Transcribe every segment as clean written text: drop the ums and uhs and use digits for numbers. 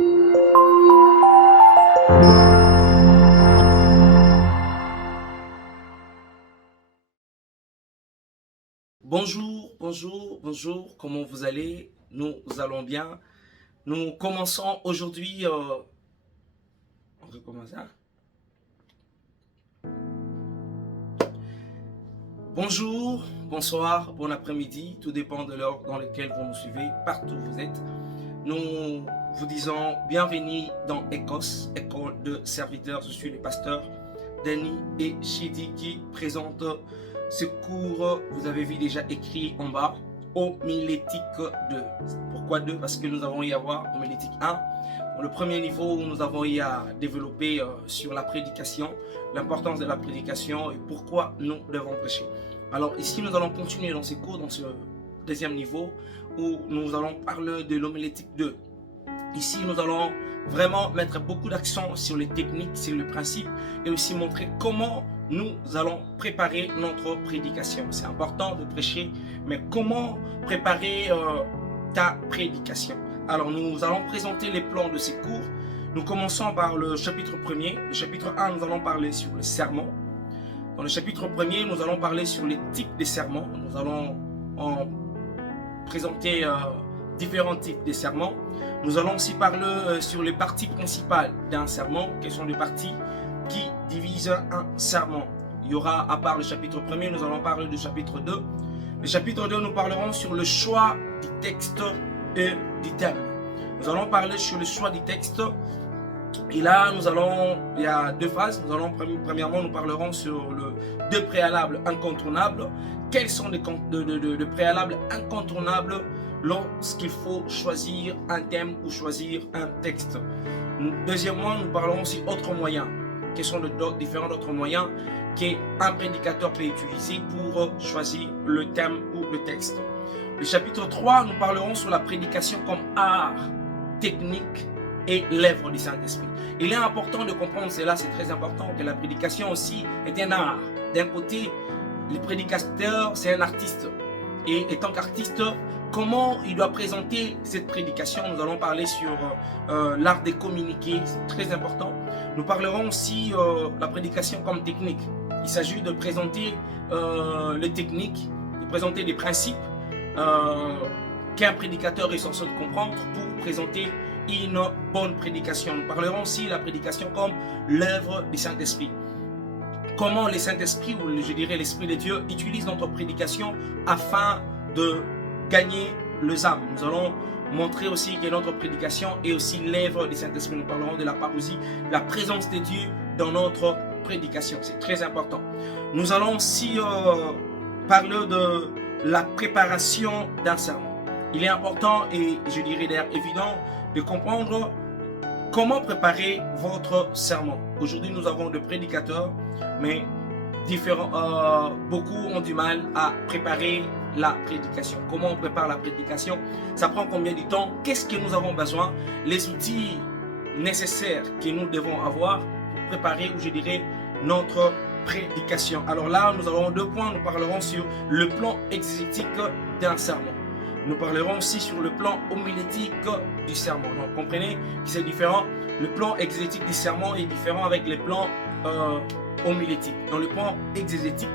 Bonjour, bonjour, bonjour, comment vous allez? Nous allons bien. Nous commençons aujourd'hui. On recommence, hein? Bonjour, bonsoir, bon après-midi, tout dépend de l'heure dans laquelle vous nous suivez, partout où vous êtes. Nous vous disons bienvenue dans ECOS, École de Serviteurs. Je suis le pasteur Danny et Chidi qui présente ce cours. Vous avez vu déjà écrit en bas, homilétique 2. Pourquoi 2? Parce que nous avons eu à voir homilétique 1. Dans le premier niveau, nous avons eu à développer sur la prédication, l'importance de la prédication et pourquoi nous devons prêcher. Alors ici, nous allons continuer dans ces cours, dans ce deuxième niveau, où nous allons parler de l'homilétique 2. Ici, nous allons vraiment mettre beaucoup d'accent sur les techniques, sur les principes et aussi montrer comment nous allons préparer notre prédication. C'est important de prêcher, mais comment préparer ta prédication? Alors, nous allons présenter les plans de ces cours. Nous commençons par le chapitre 1er. Le chapitre 1, nous allons parler sur le sermon. Dans le chapitre 1er, nous allons parler sur les types de sermons. Nous allons présenter différents types de sermons. Nous allons aussi parler sur les parties principales d'un sermon, quelles sont les parties qui divisent un sermon. Il y aura, à part le chapitre 1er, nous allons parler du chapitre 2. Le chapitre 2, nous parlerons sur le choix du texte et du thème. Nous allons parler sur le choix du texte. Et là, il y a deux phases. Premièrement, nous parlerons sur le deux préalables incontournables. Quels sont les préalables incontournables lorsqu'il faut choisir un thème ou choisir un texte? Deuxièmement, nous parlerons aussi d'autres moyens. Quels sont les différents autres moyens qu'un prédicateur peut utiliser pour choisir le thème ou le texte? Le chapitre 3, nous parlerons sur la prédication comme art, technique et l'œuvre du Saint-Esprit. Il est important de comprendre cela, c'est très important, que la prédication aussi est un art. D'un côté, le prédicateur, c'est un artiste. Et étant qu'artiste, comment il doit présenter cette prédication? Nous allons parler sur l'art de communiquer, c'est très important. Nous parlerons aussi de la prédication comme technique. Il s'agit de présenter les techniques, de présenter des principes qu'un prédicateur est censé comprendre pour présenter une bonne prédication. Nous parlerons aussi de la prédication comme l'œuvre du Saint-Esprit. Comment le Saint-Esprit, ou je dirais l'Esprit de Dieu, utilise notre prédication afin de gagner les âmes. Nous allons montrer aussi que notre prédication est aussi l'œuvre du Saint-Esprit. Nous parlerons de la parousie, la présence de Dieu dans notre prédication. C'est très important. Nous allons aussi parler de la préparation d'un sermon. Il est important et je dirais d'ailleurs évident de comprendre comment préparer votre sermon. Aujourd'hui, nous avons des prédicateurs, mais beaucoup ont du mal à préparer la prédication. Comment on prépare la prédication? Ça prend combien de temps? Qu'est-ce que nous avons besoin? Les outils nécessaires que nous devons avoir pour préparer, ou je dirais, notre prédication. Alors là, nous avons deux points. Nous parlerons sur le plan exégétique d'un sermon. Nous parlerons aussi sur le plan homilétique du sermon. Donc, comprenez que c'est différent. Le plan exégétique du sermon est différent avec les plans homilétiques. Dans le plan exégétique,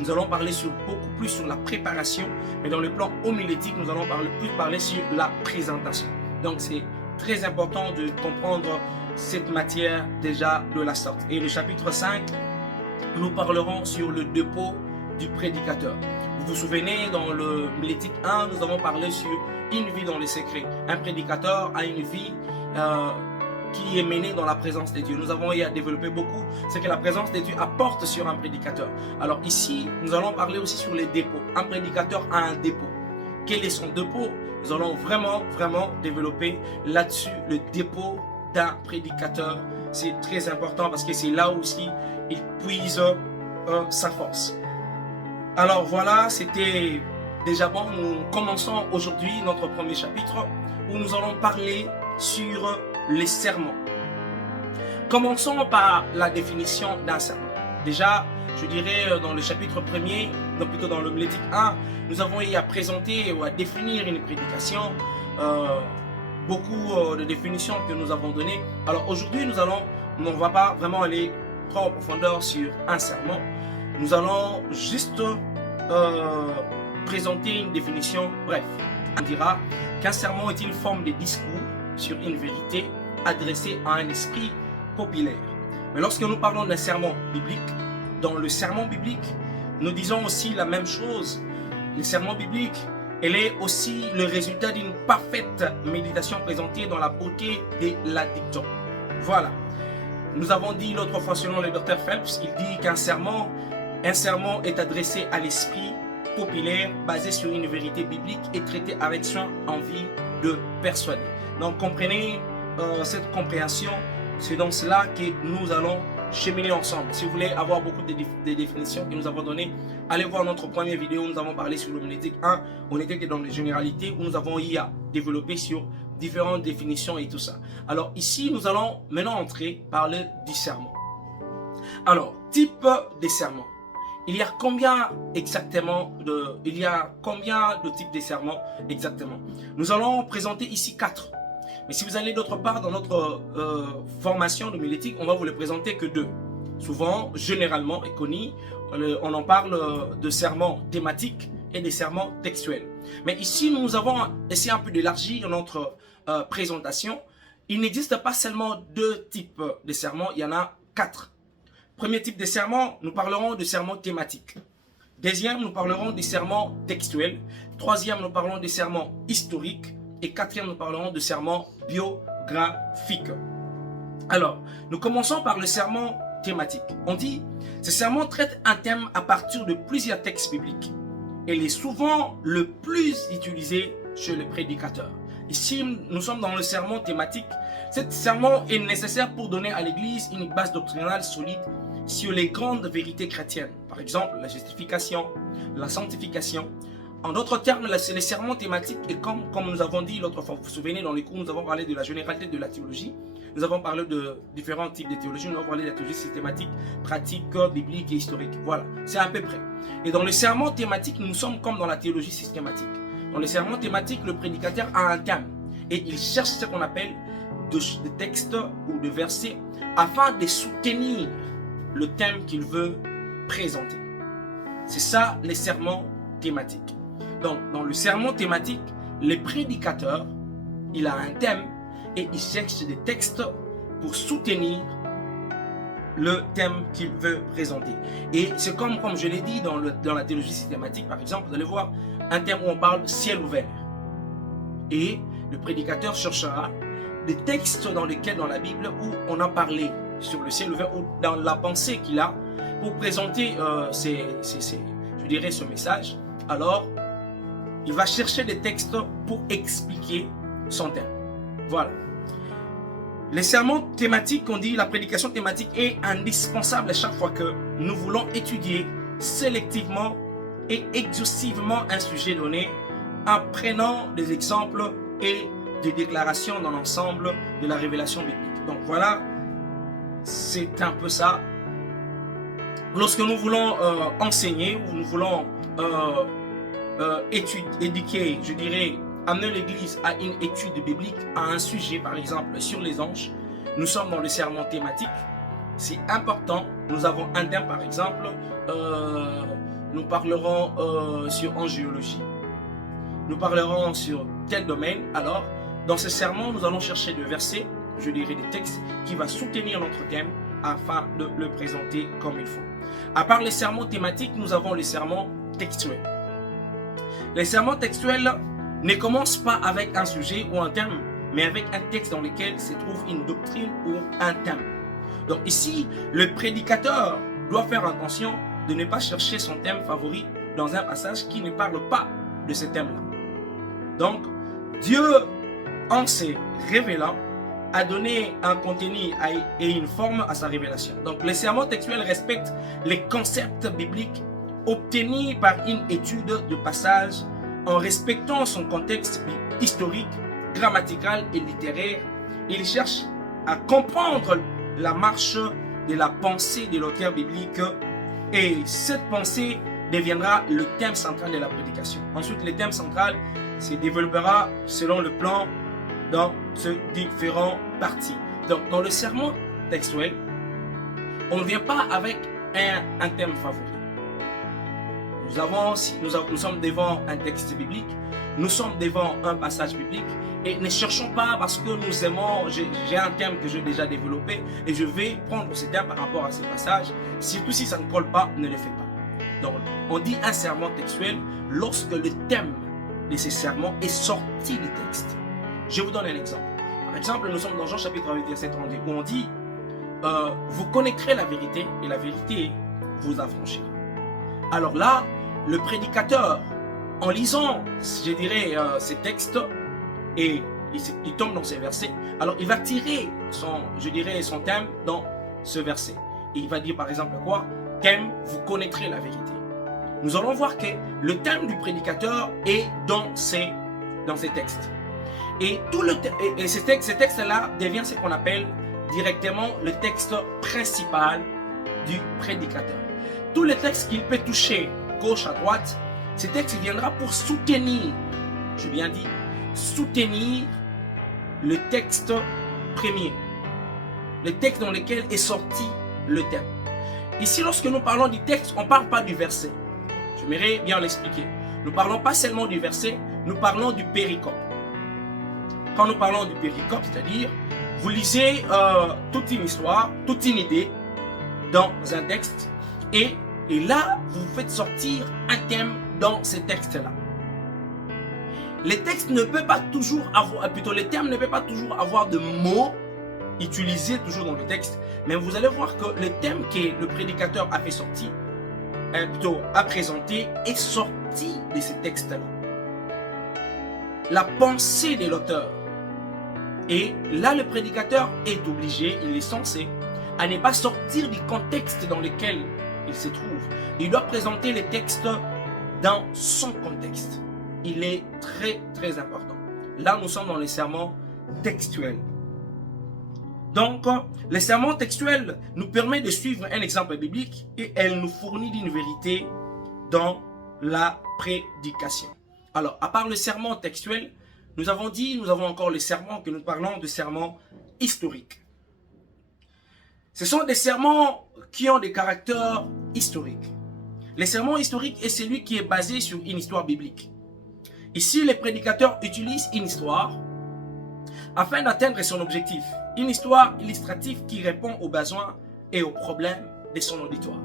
nous allons parler beaucoup plus sur la préparation, mais dans le plan homilétique, nous allons parler sur la présentation. Donc, c'est très important de comprendre cette matière déjà de la sorte. Et le chapitre 5, nous parlerons sur le dépôt du prédicateur. Vous vous souvenez, dans le homilétique 1, nous avons parlé sur une vie dans les secrets. Un prédicateur a une vie qui est menée dans la présence de Dieu. Nous avons eu à développer beaucoup ce que la présence de Dieu apporte sur un prédicateur. Alors ici, nous allons parler aussi sur les dépôts. Un prédicateur a un dépôt. Quel est son dépôt? Nous allons vraiment développer là-dessus le dépôt d'un prédicateur. C'est très important parce que c'est là aussi il puise sa force. Alors voilà, c'était déjà bon. Nous commençons aujourd'hui notre premier chapitre où nous allons parler sur les sermons. Commençons par la définition d'un sermon. Déjà, je dirais dans le chapitre 1er, donc plutôt dans l'homilétique 1, nous avons eu à présenter ou à définir une prédication beaucoup de définitions que nous avons données. Alors aujourd'hui, on ne va pas vraiment aller trop en profondeur sur un serment. Nous allons juste présenter une définition. Bref, on dira qu'un sermon est une forme de discours sur une vérité adressée à un esprit populaire. Mais lorsque nous parlons d'un sermon biblique, dans le sermon biblique, nous disons aussi la même chose. Le sermon biblique, elle est aussi le résultat d'une parfaite méditation présentée dans la beauté de la dicton. Voilà. Nous avons dit l'autre fois selon le Dr Phelps, il dit qu'un sermon est adressé à l'esprit populaire basé sur une vérité biblique et traité avec soin en vue de persuader. Donc comprenez cette compréhension, c'est dans cela que nous allons cheminer ensemble. Si vous voulez avoir beaucoup de définitions que nous avons données, allez voir notre première vidéo où nous avons parlé sur l'homilétique 1. On était dans les généralités où nous avons eu à développer sur différentes définitions et tout ça. Alors ici, nous allons maintenant entrer par le discernement. Alors, type de serment. Il y a combien exactement de types de serments exactement? Nous allons présenter ici 4. Mais si vous allez d'autre part dans notre formation d'homilétique, on va vous les présenter que 2. Souvent, généralement et connu, on en parle de serments thématiques et des serments textuels. Mais ici, nous avons essayé un peu d'élargir notre présentation. Il n'existe pas seulement 2 types de serments, il y en a 4. Premier type de serment, nous parlerons de serments thématiques. Deuxième, nous parlerons des serments textuels. Troisième, nous parlerons des serments historiques. Et quatrième, nous parlerons de serments biographiques. Alors, nous commençons par le serment thématique. On dit, ce serment traite un thème à partir de plusieurs textes bibliques. Il est souvent le plus utilisé chez le prédicateur. Ici, nous sommes dans le sermon thématique. Ce sermon est nécessaire pour donner à l'Église une base doctrinale solide sur les grandes vérités chrétiennes. Par exemple, la justification, la sanctification. En d'autres termes, les sermons thématiques, et comme nous avons dit l'autre fois, vous vous souvenez, dans les cours, nous avons parlé de la généralité de la théologie. Nous avons parlé de différents types de théologie. Nous avons parlé de la théologie systématique, pratique, biblique et historique. Voilà, c'est à peu près. Et dans le sermon thématique, nous sommes comme dans la théologie systématique. Dans les sermons thématiques, le prédicateur a un thème et il cherche ce qu'on appelle de textes ou de versets afin de soutenir le thème qu'il veut présenter. C'est ça les sermons thématiques. Donc, dans le sermon thématique, le prédicateur, il a un thème et il cherche des textes pour soutenir le thème qu'il veut présenter. Et c'est comme je l'ai dit dans la théologie systématique, par exemple, vous allez voir un thème où on parle ciel ouvert. Et le prédicateur cherchera des textes dans lesquels, dans la Bible, où on a parlé sur le ciel ouvert, ou dans la pensée qu'il a, pour présenter je dirais ce message. Alors, il va chercher des textes pour expliquer son thème. Voilà. Les sermons thématiques, on dit, la prédication thématique est indispensable à chaque fois que nous voulons étudier sélectivement et exhaustivement un sujet donné en prenant des exemples et des déclarations dans l'ensemble de la révélation biblique. Donc voilà, c'est un peu ça. Lorsque nous voulons enseigner ou nous voulons éduquer, je dirais, amener l'Église à une étude biblique, à un sujet par exemple sur les anges, nous sommes dans le sermon thématique. C'est important. Nous avons un thème par exemple, nous parlerons sur angéologie. Nous parlerons sur tel domaine. Alors, dans ce sermon, nous allons chercher des versets, je dirais des textes, qui vont soutenir notre thème afin de le présenter comme il faut. À part les sermons thématiques, nous avons les sermons textuels. Les sermons textuels ne commencent pas avec un sujet ou un thème, mais avec un texte dans lequel se trouve une doctrine ou un thème. Donc ici, le prédicateur doit faire attention de ne pas chercher son thème favori dans un passage qui ne parle pas de ce thème-là. Donc, Dieu, en se révélant, a donné un contenu et une forme à sa révélation. Donc, les sermons textuels respectent les concepts bibliques obtenus par une étude de passage en respectant son contexte historique, grammatical et littéraire. Il cherche à comprendre la marche de la pensée de l'auteur biblique et cette pensée deviendra le thème central de la prédication. Ensuite, le thème central se développera selon le plan dans ces différentes parties. Donc, dans le sermon textuel, on ne vient pas avec un thème favori. Nous sommes devant un texte biblique, nous sommes devant un passage biblique et ne cherchons pas parce que nous aimons, j'ai un thème que j'ai déjà développé et je vais prendre ce thème par rapport à ce passage. Surtout si ça ne colle pas, ne le fais pas. Donc, on dit un sermon textuel lorsque le thème de ce sermon est sorti du texte. Je vous donne un exemple. Par exemple, nous sommes dans Jean chapitre 8, verset 32 où on dit vous connaîtrez la vérité et la vérité vous affranchira. Alors là, le prédicateur, en lisant, je dirais, ces textes, et il tombe dans ces versets, alors il va tirer son thème dans ce verset. Et il va dire par exemple quoi? Thème, vous connaîtrez la vérité. Nous allons voir que le thème du prédicateur est dans ces textes. Et, ces textes-là deviennent ce qu'on appelle directement le texte principal du prédicateur. Tous les textes qu'il peut toucher gauche à droite, ce texte viendra pour soutenir, je bien dit, soutenir le texte premier, le texte dans lequel est sorti le thème. Ici, lorsque nous parlons du texte, on ne parle pas du verset. J'aimerais bien l'expliquer. Nous ne parlons pas seulement du verset, nous parlons du péricope. Quand nous parlons du péricope, c'est-à-dire, vous lisez toute une histoire, toute une idée dans un texte, et là, vous faites sortir un thème dans ce texte-là. Les textes ne peuvent pas toujours avoir, plutôt les termes ne peuvent pas toujours avoir de mots utilisés toujours dans le texte, mais vous allez voir que le thème que le prédicateur a fait sortir, a présenté, est sorti de ce texte-là. La pensée de l'auteur. Et là, le prédicateur est obligé, il est censé, à ne pas sortir du contexte dans lequel il se trouve. Il doit présenter les textes dans son contexte. Il est très très important. Là, nous sommes dans les sermons textuels. Donc, les sermons textuels nous permettent de suivre un exemple biblique et elle nous fournit d'une vérité dans la prédication. Alors, à part le sermon textuel, nous avons encore les sermons que nous parlons de sermons historiques. Ce sont des sermons qui ont des caractères historiques. Le sermon historique est celui qui est basé sur une histoire biblique. Ici, les prédicateurs utilisent une histoire afin d'atteindre son objectif. Une histoire illustrative qui répond aux besoins et aux problèmes de son auditoire.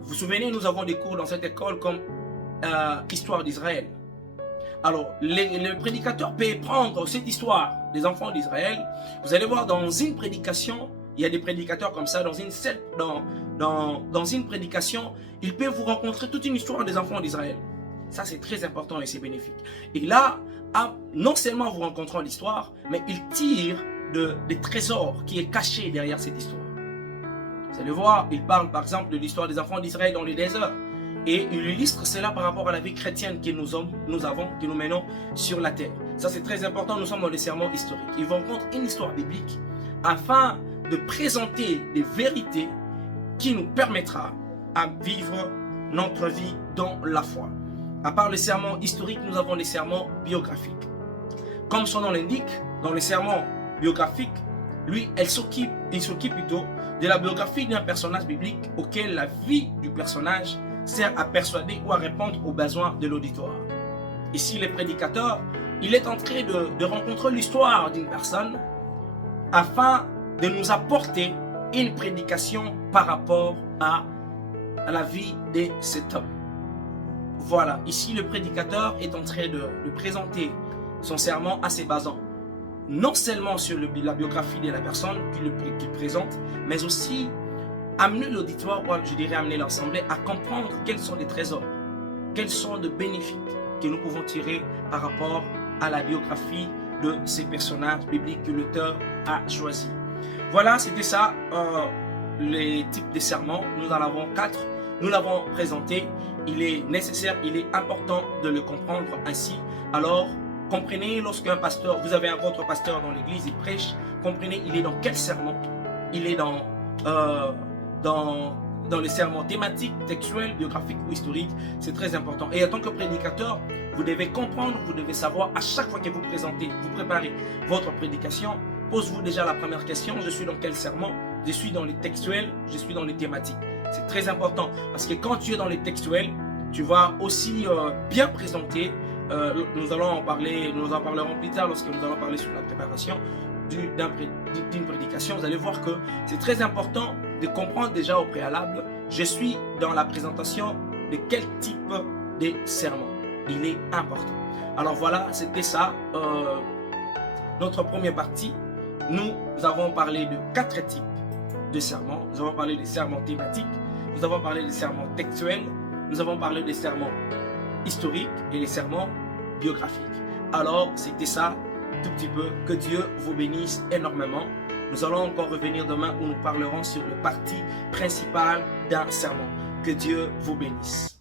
Vous vous souvenez, nous avons des cours dans cette école comme Histoire d'Israël. Alors, le prédicateur peut prendre cette histoire des enfants d'Israël. Vous allez voir dans une prédication, il y a des prédicateurs comme ça, dans une prédication, il peut vous rencontrer toute une histoire des enfants d'Israël. Ça, c'est très important et c'est bénéfique. Et là, non seulement vous rencontrez l'histoire, mais il tire des trésors qui est caché derrière cette histoire. Vous allez voir, il parle par exemple de l'histoire des enfants d'Israël dans le désert. Et il illustre cela par rapport à la vie chrétienne que nous menons sur la terre. Ça, c'est très important, nous sommes dans les sermons historiques. Ils vont prendre une histoire biblique afin de présenter des vérités qui nous permettra à vivre notre vie dans la foi. À part les sermons historiques, nous avons les sermons biographiques. Comme son nom l'indique, dans les sermons biographiques, lui, il s'occupe plutôt de la biographie d'un personnage biblique auquel la vie du personnage sert à persuader ou à répondre aux besoins de l'auditoire. Ici, le prédicateur, il est en train de rencontrer l'histoire d'une personne afin de nous apporter une prédication par rapport à la vie de cet homme. Voilà, ici le prédicateur est en train de présenter son sermon à ses basants. Non seulement sur la biographie de la personne qu'il présente, mais aussi amener l'auditoire, ou je dirais amener l'assemblée à comprendre quels sont les trésors, quels sont les bénéfices que nous pouvons tirer par rapport à la biographie de ces personnages bibliques que l'auteur a choisis. Voilà, c'était ça, les types de sermons. Nous en avons 4, nous l'avons présenté. Il est nécessaire, il est important de le comprendre ainsi. Alors, comprenez lorsqu'un pasteur, vous avez votre pasteur dans l'église, il prêche, comprenez il est dans quel sermon, il est dans dans les sermons thématiques, textuels, biographiques ou historiques. C'est très important. Et en tant que prédicateur, vous devez comprendre, vous devez savoir, à chaque fois que vous présentez, vous préparez votre prédication, pose-vous déjà la première question, je suis dans quel sermon? Je suis dans les textuels, je suis dans les thématiques. C'est très important parce que quand tu es dans les textuels, tu vas aussi bien présenter. Nous en parlerons plus tard lorsque nous allons parler sur la préparation d'une prédication. Vous allez voir que c'est très important de comprendre déjà au préalable, je suis dans la présentation de quel type de sermon. Il est important. Alors voilà, c'était ça, notre première partie. Nous avons parlé de 4 types de sermons. Nous avons parlé des sermons thématiques, nous avons parlé des sermons textuels, nous avons parlé des sermons historiques et les sermons biographiques. Alors, c'était ça, tout petit peu. Que Dieu vous bénisse énormément. Nous allons encore revenir demain où nous parlerons sur le parti principal d'un sermon. Que Dieu vous bénisse.